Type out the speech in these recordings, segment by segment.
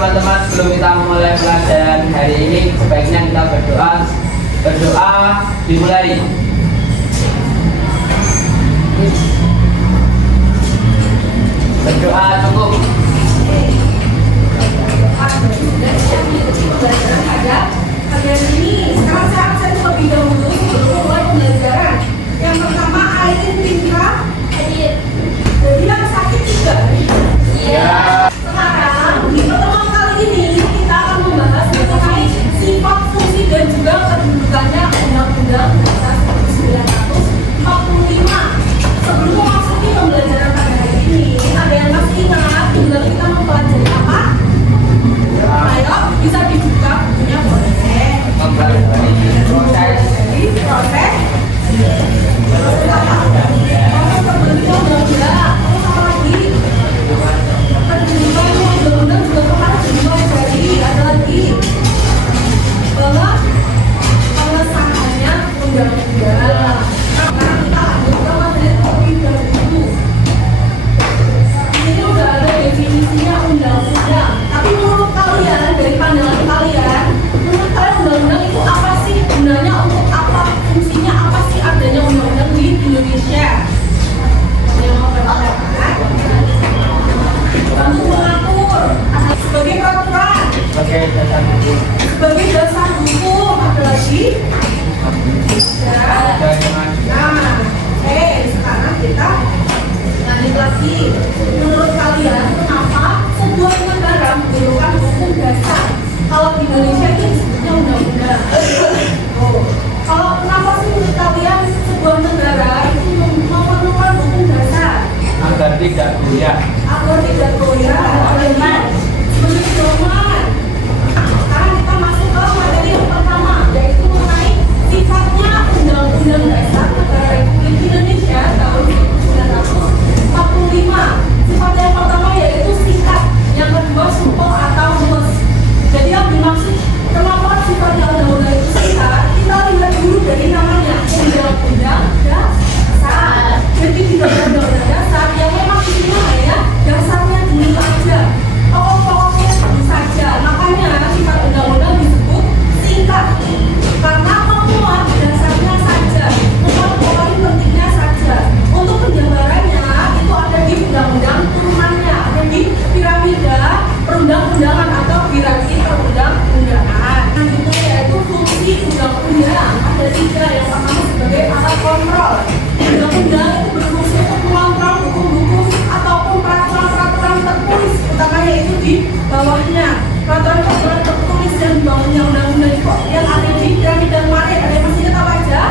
teman-teman, sebelum kita memulai pelajaran hari ini, sebaiknya kita berdoa. Berdoa dimulai. Berdoa cukup. Kalian ini sekarang saya terlebih dahulu sebelum mulai pembelajaran. Yang pertama Airin Rinka. Jadi yang sakit juga. Iya. Sekarang di pertemuan kali ini kita akan membahas mengenai sifat, fungsi dan juga kedudukannya Undang-Undang Dasar 1945. Sebelum memasuki pembelajaran pada hari ini, ada yang masih ingat judul kita mempelajari apa? Ayo, bisa dibuka bukunya boleh. Mempelajari proses. Jadi proses. Terus apa? Proses terbentuknya undang-undang. Terus apa lagi? Kedudukan undang-undang juga kemarin dipelajari. Ada lagi bahwa pengesahannya undang-undang. Nah, kita lanjut ke materi terlebih dahulu. Ini udah ada definisinya undang-undang. Tapi menurut kalian, dari pandangan kalian, menurut kalian undang-undang itu apa sih? Gunanya untuk apa? Fungsinya apa sih adanya undang-undang di Indonesia? Yang mau berpendapat? Untuk mengatur, sebagai peraturan, Sebagai dasar hukum. sebagai dasar hukum, ada lagi? Ya. Nah, sekarang kita lanjut lagi. Menurut kalian, kenapa sebuah negara memerlukan hukum dasar? Kalau di Indonesia itu disebutnya undang-undang. Oh. Kalau kenapa sih menurut kalian sebuah negara itu memerlukan hukum dasar? Agar tidak goyah. Agar tidak goyah sebagai pedoman. Sekarang kita masuk ke materi yang pertama, yaitu mengenai sifatnya Undang-Undang Dasar Negara Republik Indonesia tahun 1945. Sifat yang pertama yaitu singkat, yang kedua supel atau luas. Jadi yang dimaksud kenapa sifatnya undang-undang itu singkat? Kita lihat dulu dari namanya Undang-Undang Dasar. Jadi tidak ada undang-undang dasar yang memang isinya hanya dasarnya dulu aja. Pokok-pokoknya dulu saja. Makanya sifat undang-undang disebut singkat. Karena memuat dasarnya saja, memuat poin pentingnya saja. Untuk penjabarannya itu ada di undang-undang turunannya, ada di piramida perundang-undangan atau hierarki perundang-undangan. Selanjutnya yaitu fungsi undang-undang. Ada 3. Yang pertama sebagai alat kontrol. Undang-undang itu berfungsi untuk mengontrol hukum-hukum ataupun peraturan-peraturan tertulis, utamanya itu di bawahnya. Peraturan-peraturan tertulis yang di bawahnya undang-undang itu yang ada di piramida kemarin. Ada yang masih ingat apa aja?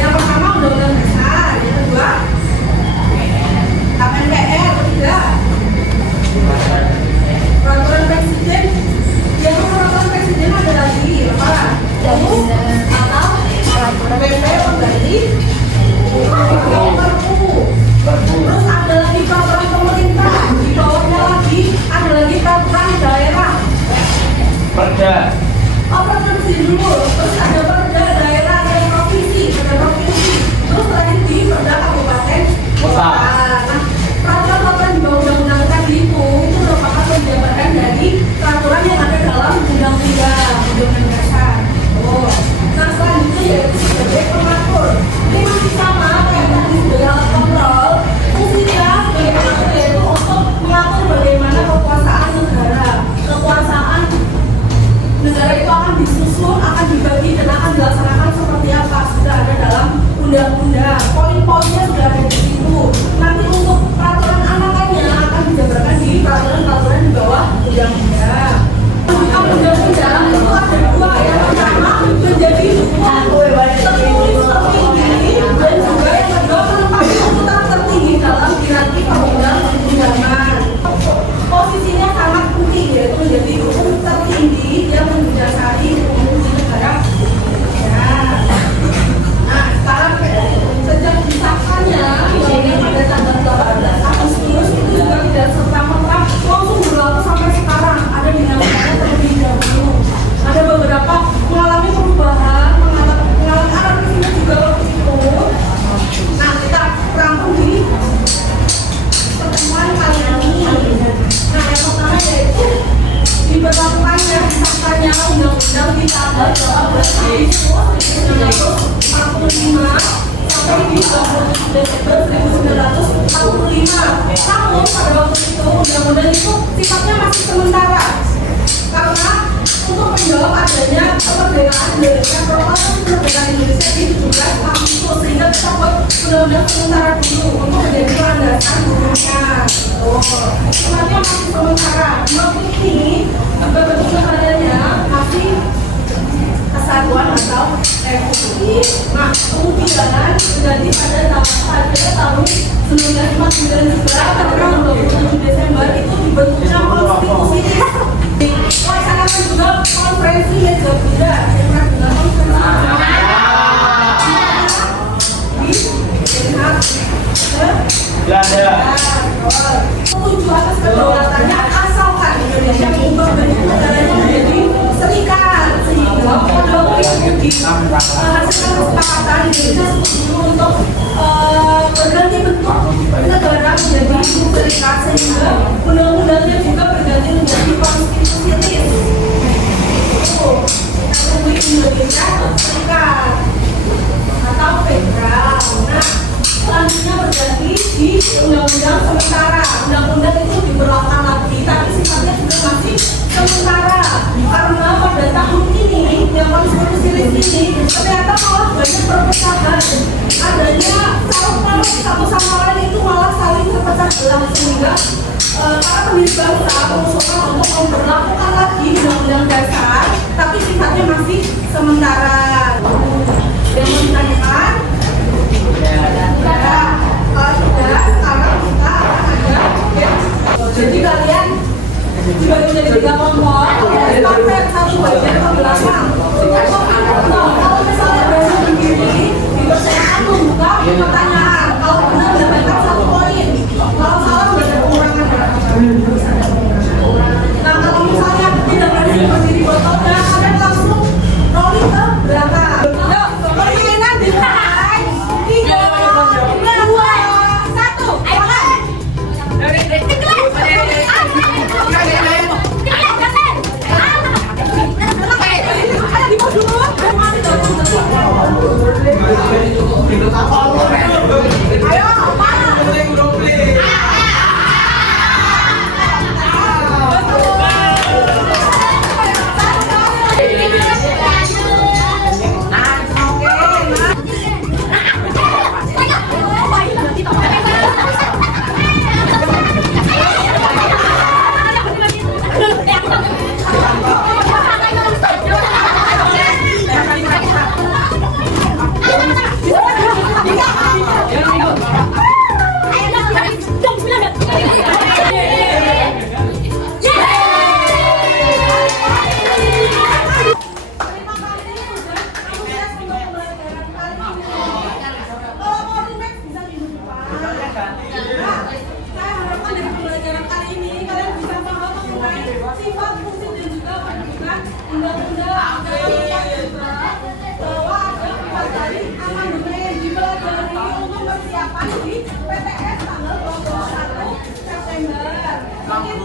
Yang pertama undang-undang dasar, yang kedua KPR, ketiga peraturan presiden. Yang peraturan presiden ada lagi apa? Atau PP pengganti Perpu. Terus ada lagi peraturan pemerintah. Di bawahnya lagi ada lagi peraturan daerah. Perda. Peraturan presiden dulu. Terus ada perda daerah, ada provinsi, Terus terakhir di perda kabupaten kota. Nah, peraturan-peraturan di bawah undang-undang tadi itu merupakan penjabaran dari peraturan yang ada dalam undang-undang dasar. Nah, selanjutnya yaitu sebagai pengatur. Ini masih sama kayak tadi, sebagai alat Undang-Undang di tanggal 18 1945 sampai di 27 Desember 1945. Namun pada waktu itu undang-undang itu sifatnya masih sementara karena untuk menjawab adanya kemerdekaan Indonesia, proklamasi kemerdekaan Indonesia di 17 Agustus, sehingga kita buat undang-undang sementara dulu untuk menjadi landasan dunia. Sifatnya masih sementara. Namun ini bentuk negaranya masih kesatuan atau republik. Nah, kemudian terjadi pada tahun 1949 tanggal 27 Desember itu dibentuknya konstitusi. Melaksanakan juga konferensi meja Buddha. Saya pernah dengar konferensi setuju atas kedaulatannya asalkan Indonesia mengubah bentuk negaranya menjadi serikat, sehingga pada waktu itu dihasilkan kesepakatan Indonesia setuju untuk berganti bentuk negara menjadi serikat, sehingga undang-undangnya juga berganti menjadi konstitusi Republik Indonesia Serikat atau federal. Nah, selanjutnya berganti di undang-undang sementara. Undang-undang itu diberlakukan lagi, tapi sifatnya juga masih sementara karena pada tahun ini yang konstitusi ini ternyata malah banyak perpecahan. Adanya kalau satu sama lain itu malah saling terpecah belah, sehingga para pendiri bangsa mengusulkan untuk memperlakukan lagi undang-undang dasar, tapi sifatnya masih sementara. Yang menanyakan sudah, sekarang kita akan ada jadi kalian dibagi menjadi 3 kelompok, pakai satu bagian ke belakang. Kalau misalnya berhasil berdiri, dipercayakan membuka pertanyaan. Kalau benar mendapatkan 1 poin, kalau salah sudah kekurangan berapa? Nah, kalau misalnya tidak berhasil berdiri botolnya, kalian langsung rolling ke belakang. Yuk, permainan dimulai. 3, 2, 1, ayo kan? Sifat, fungsi dan juga pendidikan undang-undang bahwa ada pelajari amandemen dipelajari untuk persiapan di PTS tanggal 21 September. Mungkin